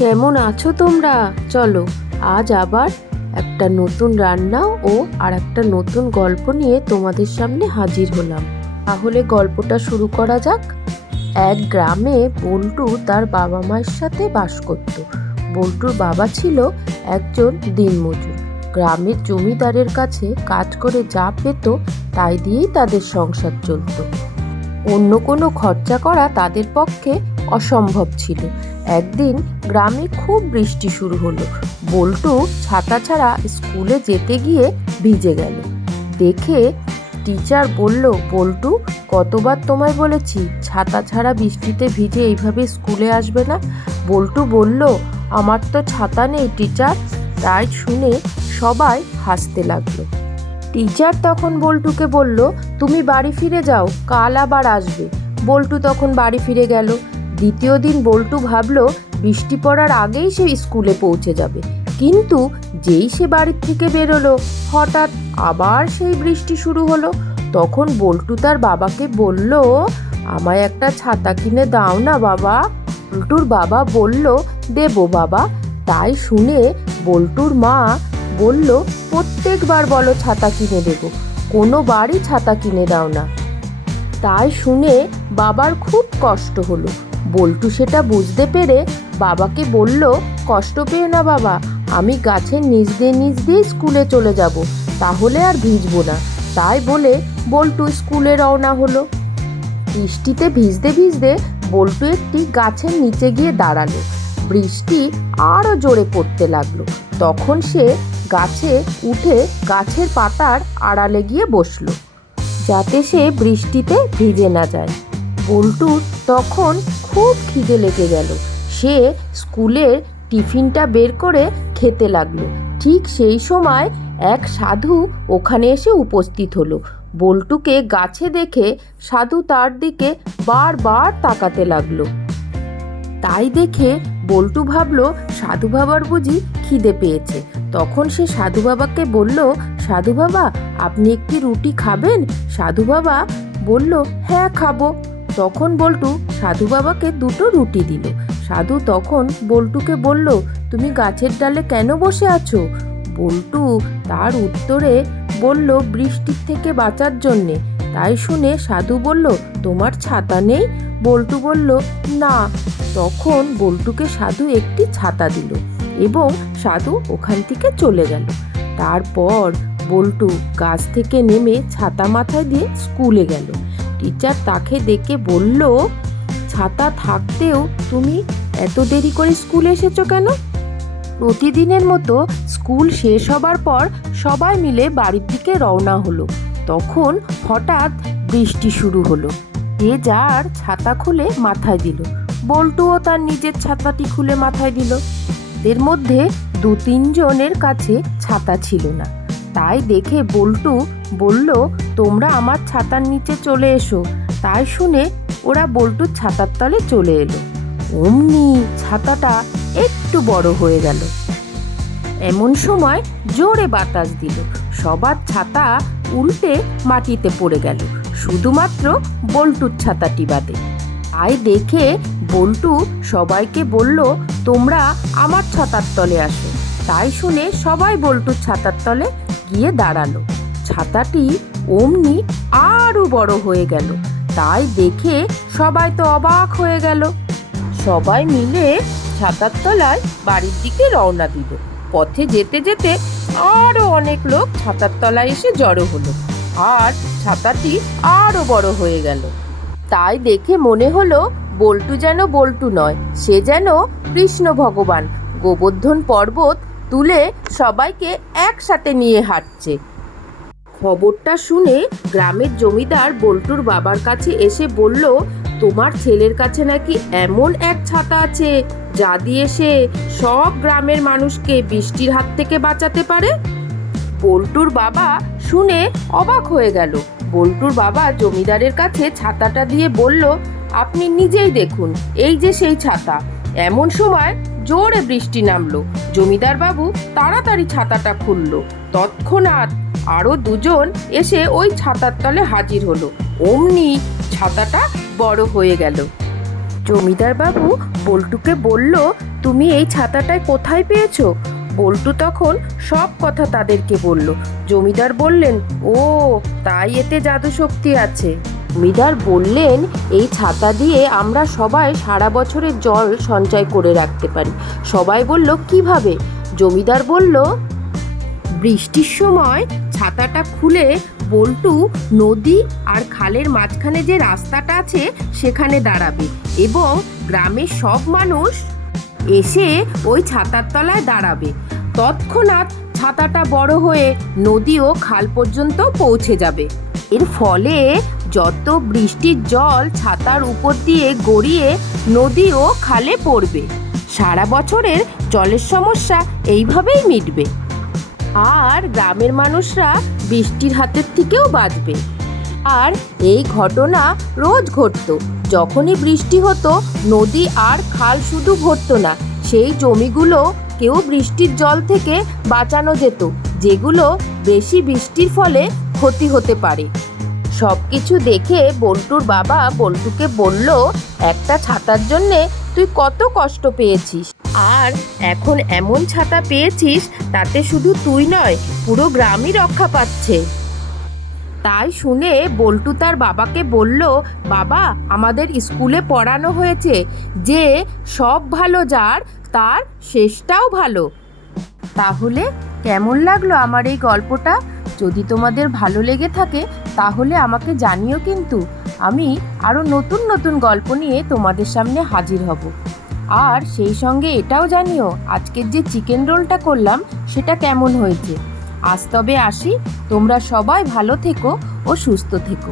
কেমন আছো তোমরা? চলো আজ আবার একটা নতুন রান্না ও আর একটা নতুন গল্প নিয়ে তোমাদের সামনে হাজির হলাম। তাহলে গল্পটা শুরু করা যাক। এক গ্রামে বল্টু তার বাবা মায়ের সাথে বাস করত। বল্টুর বাবা ছিল একজন দিনমজুর। গ্রামের জমিদারের কাছে কাজ করে যা পেত তাই দিয়েই তাদের সংসার চলত। অন্য কোনো খরচা করা তাদের পক্ষে অসম্ভব ছিল। একদিন গ্রামে খুব বৃষ্টি শুরু হলো। বল্টু ছাতা ছাড়া স্কুলে যেতে গিয়ে ভিজে গেল। দেখে টিচার বলল, বল্টু, কতবার তোমায় বলেছি ছাতা ছাড়া বৃষ্টিতে ভিজে এইভাবে স্কুলে আসবে না? বল্টু বলল, আমার তো ছাতা নেই টিচার। তাই শুনে সবাই হাসতে লাগলো। টিচার তখন বল্টুকে বলল, তুমি বাড়ি ফিরে যাও, কাল আবার আসবে। বল্টু তখন বাড়ি ফিরে গেল। দ্বিতীয় দিন বল্টু ভাবল বৃষ্টি পড়ার আগেই সে স্কুলে পৌঁছে যাবে। কিন্তু যেই সে বাড়ির থেকে বেরোলো, হঠাৎ আবার সেই বৃষ্টি শুরু হলো। তখন বল্টু তার বাবাকে বলল, আমায় একটা ছাতা কিনে দাও না বাবা। বল্টুর বাবা বলল, দেবো বাবা। তাই শুনে বল্টুর মা বলল, প্রত্যেকবার বলো ছাতা কিনে দেবো, কোনোবারই ছাতা কিনে দাও না। তাই শুনে বাবার খুব কষ্ট হলো। বল্টু সেটা বুঝতে পেরে বাবাকে বলল, কষ্ট পেও না বাবা, আমি গাছের নিচ দিয়ে স্কুলে চলে যাব, তাহলে আর ভিজবো না। তাই বলে বল্টু স্কুলে রওনা হলো। বৃষ্টিতে ভিজতে ভিজতে বল্টু একটি গাছের নিচে গিয়ে দাঁড়ালো। বৃষ্টি আরও জোরে পড়তে লাগলো। তখন সে গাছে উঠে গাছের পাতার আড়ালে গিয়ে বসলো, যাতে সে বৃষ্টিতে ভিজে না যায়। বল্টুর তখন খুব খিদে লেগে গেল। সে স্কুলের টিফিনটা বের করে খেতে লাগলো। ঠিক সেই সময় এক সাধু ওখানে এসে উপস্থিত হলো। বল্টুকে গাছে দেখে সাধু তার দিকে বারবার তাকাতে লাগলো। তাই দেখে বল্টু ভাবলো সাধু বাবার বুঝি খিদে পেয়েছে। তখন সে সাধু বাবাকে বলল, সাধু বাবা, আপনি একটি রুটি খাবেন? সাধু বাবা বলল, হ্যাঁ খাবো। তখন বল্টু সাধু বাবাকে দুটো রুটি দিল। সাধু তখন বল্টুকে বলল, তুমি গাছের ডালে কেন বসে আছো? বল্টু তার উত্তরে বলল, বৃষ্টির থেকে বাঁচার জন্যে। তাই শুনে সাধু বলল, তোমার ছাতা নেই? বল্টু বলল, না। তখন বল্টুকে সাধু একটি ছাতা দিল এবং সাধু ওখান থেকে চলে গেল। তারপর বল্টু গাছ থেকে নেমে ছাতা মাথায় দিয়ে স্কুলে গেল। টিচার তাকে দেখে বলল, ছাতা থাকতেও তুমি এত দেরি করে স্কুলে এসেছো কেন? প্রতিদিনের মতো স্কুল শেষ হবার পর সবাই মিলে বাড়ির দিকে রওনা হলো। তখন হঠাৎ বৃষ্টি শুরু হলো। যে যার ছাতা খুলে মাথায় দিল। বল্টুও তার নিজের ছাতাটি খুলে মাথায় দিল। এর মধ্যে 2-3 জনের কাছে ছাতা ছিল না। তাই দেখে বল্টু বলল, তোমরা আমার ছাতার নিচে চলে এসো। তাই শুনে ওরা বল্টুর ছাতার তলে চলে এলো। অমনি ছাতাটা একটু বড় হয়ে গেল। এমন সময় জোরে বাতাস দিল। সবার ছাতা উল্টে মাটিতে পড়ে গেল, শুধুমাত্র বল্টুর ছাতাটি বাদে। তাই দেখে বল্টু সবাইকে বলল, তোমরা আমার ছাতার তলে আসো। তাই শুনে সবাই বল্টুর ছাতার তলে গিয়ে দাঁড়ালো। ছাতাটি অমনি আরও বড় হয়ে গেল। তাই দেখে সবাই তো অবাক হয়ে গেল। সবাই মিলে ছাতার তলায় বাড়ির দিকে রওনা দিল। পথে যেতে যেতে আরও অনেক লোক ছাতার তলায় এসে জড়ো হলো, আর ছাতাটি আরও বড় হয়ে গেল। তাই দেখে মনে হলো বল্টু যেন বল্টু নয়, সে যেন কৃষ্ণ ভগবান গোবর্ধন পর্বত তুলে সবাইকে একসাথে নিয়ে হাঁটছে। খবরটা শুনে গ্রামের জমিদার বল্টুর বাবার কাছে এসে বলল, তোমার ছেলের কাছে নাকি এমন এক ছাতা আছে যা দিয়ে সে সব গ্রামের মানুষকে বৃষ্টির হাত থেকে বাঁচাতে পারে। বল্টুর বাবা শুনে অবাক হয়ে গেল। বল্টুর বাবা জমিদারের কাছে ছাতাটা দিয়ে বলল, আপনি নিজেই দেখুন, এই যে সেই ছাতা। এমন সময় জোরে বৃষ্টি নামলো। জমিদার বাবু তাড়াতাড়ি ছাতাটা খুলল। তৎক্ষণাৎ আরও 2 জন এসে ওই ছাতার তলে হাজির হলো। অমনি ছাতাটা বড় হয়ে গেল। জমিদার বাবু বল্টুকে বলল, তুমি এই ছাতাটায় কোথায় পেয়েছো? বল্টু তখন সব কথা তাদেরকে বলল। জমিদার বললেন, ও তাই এতে জাদু শক্তি আছে। জমিদার বললেন, এই ছাতা দিয়ে আমরা সবাই সারা বছরের জল সঞ্চয় করে রাখতে পারি। সবাই বলল, কিভাবে? জমিদার বলল, বৃষ্টির সময় ছাতাটা খুলে বল্টু নদী আর খালের মাঝখানে যে রাস্তাটা আছে সেখানে দাঁড়াবে এবং গ্রামের সব মানুষ এসে ওই ছাতার তলায় দাঁড়াবে। তৎক্ষণাৎ ছাতাটা বড় হয়ে নদী ও খাল পর্যন্ত পৌঁছে যাবে। এর ফলে যত বৃষ্টির জল ছাতার উপর দিয়ে গড়িয়ে নদী ও খালে পড়বে। সারা বছরের জলের সমস্যা এইভাবেই মিটবে আর গ্রামের মানুষরা বৃষ্টির হাতের থেকেও বাঁচবে। আর এই ঘটনা রোজ ঘটতো। যখনই বৃষ্টি হতো নদী আর খাল শুধু ভরতো না, সেই জমিগুলো কেউ বৃষ্টির জল থেকে বাঁচানো যেত, যেগুলো বেশি বৃষ্টির ফলে ক্ষতি হতে পারে। সব কিছু দেখে বল্টুর বাবা বল্টুকে বলল, একটা ছাতার জন্যে তুই কত কষ্ট পেয়েছিস, আর এখন এমন ছাতা পেয়েছিস তাতে শুধু তুই নয়, পুরো গ্রামই রক্ষা পাচ্ছে। তাই শুনে বল্টু তার বাবাকে বলল, বাবা, আমাদের স্কুলে পড়ানো হয়েছে যে সব ভালো যার তার শেষটাও ভালো। তাহলে কেমন লাগলো আমার এই গল্পটা? যদি তোমাদের ভালো লেগে থাকে তাহলে আমাকে জানিও, কিন্তু আমি আরও নতুন নতুন গল্প নিয়ে তোমাদের সামনে হাজির হব। আর সেই সঙ্গে এটাও জানিও আজকের যে চিকেন রোলটা করলাম সেটা কেমন হয়েছে। আজ তবে আসি, তোমরা সবাই ভালো থেকো ও সুস্থ থেকো।